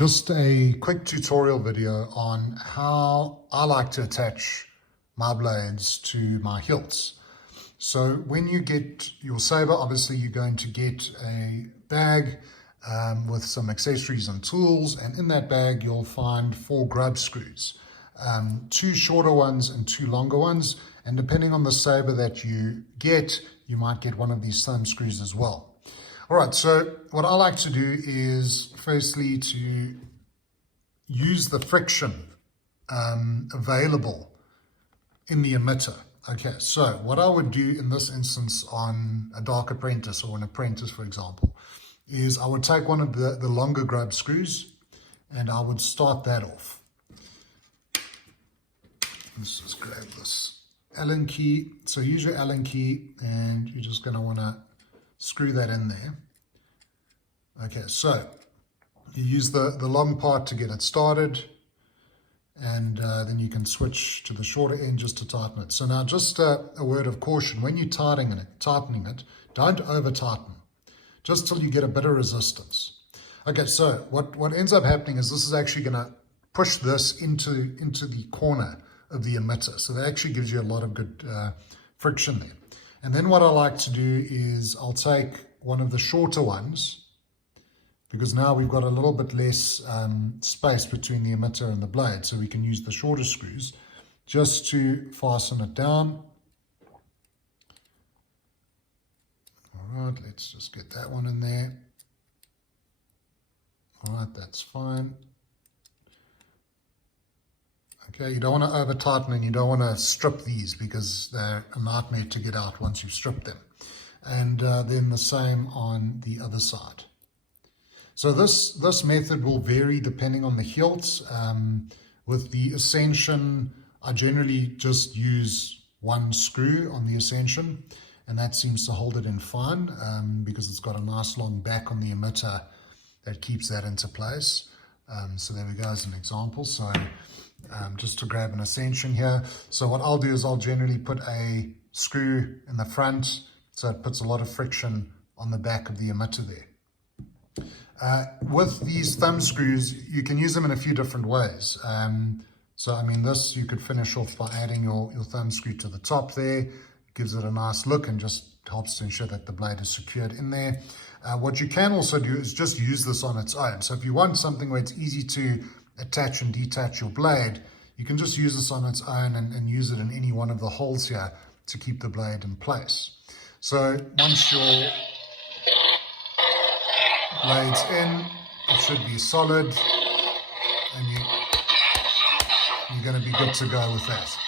Just a quick tutorial video on how I like to attach my blades to my hilts. So when you get your saber, obviously you're going to get a bag with some accessories and tools, and in that bag you'll find 4 grub screws, 2 shorter ones and 2 longer ones, and depending on the saber that you get, you might get one of these thumb screws as well. All right, so what I like to do is firstly to use the friction available in the emitter. Okay, so what I would do in this instance on a dark apprentice or an apprentice, for example, is I would take one of the longer grub screws and I would start that off. Let's just grab this Allen key. So use your Allen key and you're just going to want to screw that in there. Okay, so you use the long part to get it started, and then you can switch to the shorter end just to tighten it. So now just a word of caution, when you're tightening it, don't over tighten, just till you get a bit of resistance. Okay, so what ends up happening is this is actually going to push this into the corner of the emitter. So that actually gives you a lot of good friction there. And then what I like to do is I'll take one of the shorter ones, because now we've got a little bit less space between the emitter and the blade, so we can use the shorter screws just to fasten it down. All right, let's just get that one in there. All right, that's fine. Okay, you don't want to over tighten and you don't want to strip these because they're a nightmare to get out once you've stripped them. And then the same on the other side. So this method will vary depending on the hilt. With the Ascension, I generally just use one screw on the Ascension, and that seems to hold it in fine because it's got a nice long back on the emitter that keeps that into place. So there we go as an example. So just to grab an Ascension here. So what I'll do is I'll generally put a screw in the front, so it puts a lot of friction on the back of the emitter there. With these thumb screws, you can use them in a few different ways. So I mean, this you could finish off by adding your thumb screw to the top there. It gives it a nice look and just helps to ensure that the blade is secured in there. What you can also do is just use this on its own. So if you want something where it's easy to attach and detach your blade, you can just use this on its own and use it in any one of the holes here to keep the blade in place. So once your blade's in, it should be solid, and you're going to be good to go with that.